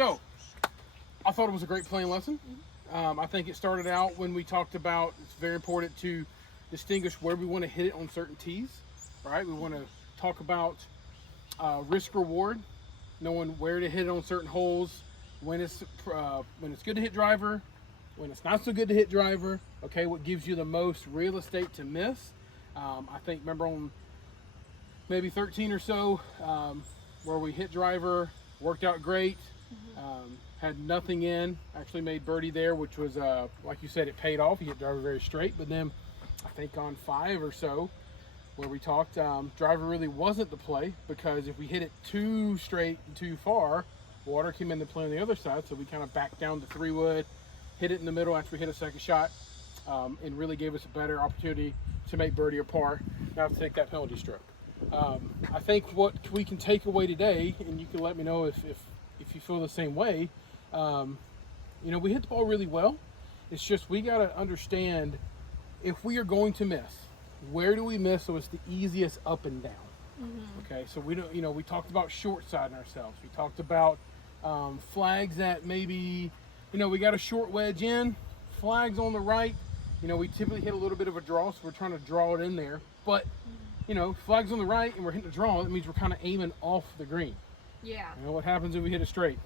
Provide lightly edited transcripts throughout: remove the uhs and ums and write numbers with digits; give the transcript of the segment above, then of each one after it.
So, I thought it was a great playing lesson. I think it started out when we talked about it's very important to distinguish where we want to hit it on certain tees, right? We want to talk about risk reward, knowing where to hit it on certain holes, when it's good to hit driver, when it's not so good to hit driver. Okay, what gives you the most real estate to miss? I think remember on maybe 13 or so where we hit driver, worked out great. Had nothing in, actually made birdie there, which was, like you said, it paid off. He hit driver very straight, but then I think on 5 or so, where we talked, driver really wasn't the play, because if we hit it too straight and too far, water came into play on the other side, so we kind of backed down to 3-wood, hit it in the middle after we hit a second shot, and really gave us a better opportunity to make birdie or par, not to take that penalty stroke. I think what we can take away today, and you can let me know if you feel the same way, we hit the ball really well. It's just we got to understand if we are going to miss, where do we miss so it's the easiest up and down? Okay, so we don't, we talked about short siding ourselves. We talked about flags that maybe, we got a short wedge in, flags on the right. We typically hit a little bit of a draw, so we're trying to draw it in there. But, flags on the right and we're hitting a draw, that means we're kind of aiming off the green. Yeah. What happens if we hit it straight?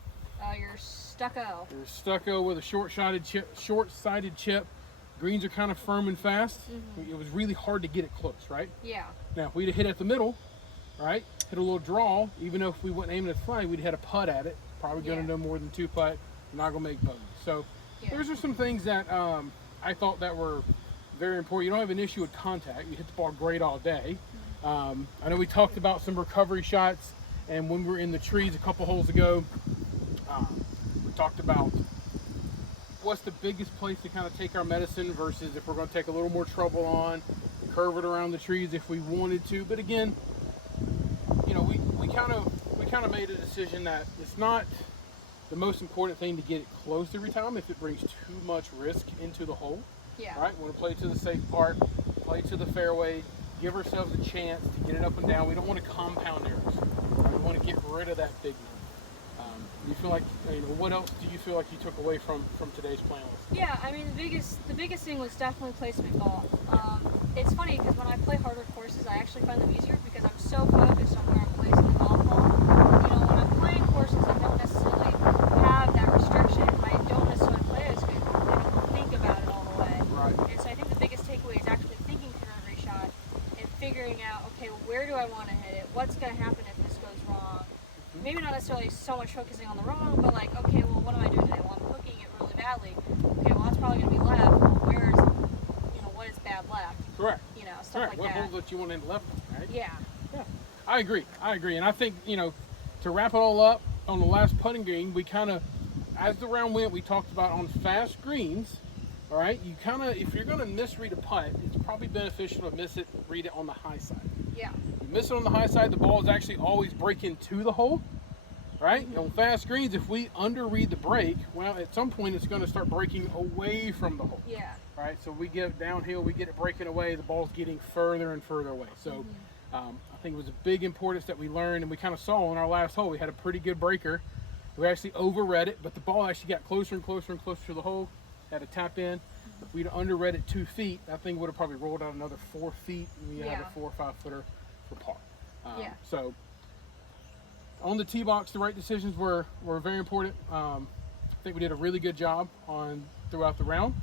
You're stucco. You're stucco with a short-sided chip. Greens are kind of firm and fast. It was really hard to get it close, right? Yeah. Now, if we'd have hit at the middle, right, hit a little draw, even though if we wouldn't aim at the flag, we'd had a putt at it. Probably going to no more than 2 putt. Not going to make bogey. So those are some things that I thought that were very important. You don't have an issue with contact. You hit the ball great all day. I know we talked about some recovery shots, and when we were in the trees a couple holes ago, we talked about what's the biggest place to kind of take our medicine versus if we're going to take a little more trouble on, curve it around the trees if we wanted to. But again, we kind of made a decision that it's not the most important thing to get it close every time if it brings too much risk into the hole. Yeah. Right? We want to play to the safe part, play to the fairway, give ourselves a chance to get it up and down. We don't want to compound errors. Right? We want to get rid of that big one. You feel like, what else do you feel like you took away from today's plan list? Yeah, I mean, the biggest thing was definitely placement golf. It's funny because when I play harder courses, I actually find them easier because I'm so focused on where I'm placing the golf ball. When I'm playing courses that don't necessarily have that restriction, I don't necessarily play as good. I don't think about it all the way. Right. And so I think the biggest takeaway is actually thinking through every shot and figuring out, okay, well, where do I want to hit it? What's going to happen if this goes wrong? Maybe not necessarily so much focusing on the wrong, but like, okay, well, what am I doing today? Well, I'm hooking it really badly. Okay, well, that's probably going to be left. Where's, what is bad left? Correct. Stuff Correct. like What that. holes that you want to hit left on, right? Yeah. Yeah. I agree. And I think, to wrap it all up, on the last putting green, we kind of, as the round went, we talked about on fast greens, all right, you kind of, if you're going to misread a putt, it's probably beneficial to read it on the high side. Yeah. You miss it on the high side, the ball is actually always breaking to the hole, right? On fast greens, if we underread the break, well, at some point it's going to start breaking away from the hole. Yeah. Right, so we get downhill, we get it breaking away, the ball's getting further and further away. So I think it was a big importance that we learned, and we kind of saw on our last hole, we had a pretty good breaker. We actually overread it, but the ball actually got closer and closer and closer to the hole, had to tap in. If we'd underread it 2 feet, that thing would have probably rolled out another 4 feet, and we had a 4 or 5 footer for par. So on the tee box, the right decisions were very important. I think we did a really good job throughout the round.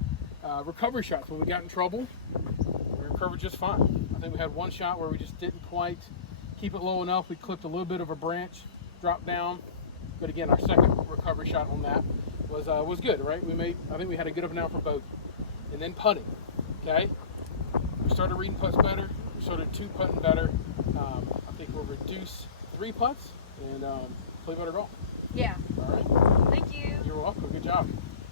Recovery shots, when we got in trouble, we recovered just fine. I think we had one shot where we just didn't quite keep it low enough. We clipped a little bit of a branch, dropped down. But again, our second recovery shot on that was good, right? I think we had a good up and down for both. And then putting, okay? We started reading putts better. We started 2-putting better. I think we'll reduce 3 putts and play better golf. Yeah. All right. Thank you. You're welcome. Good job.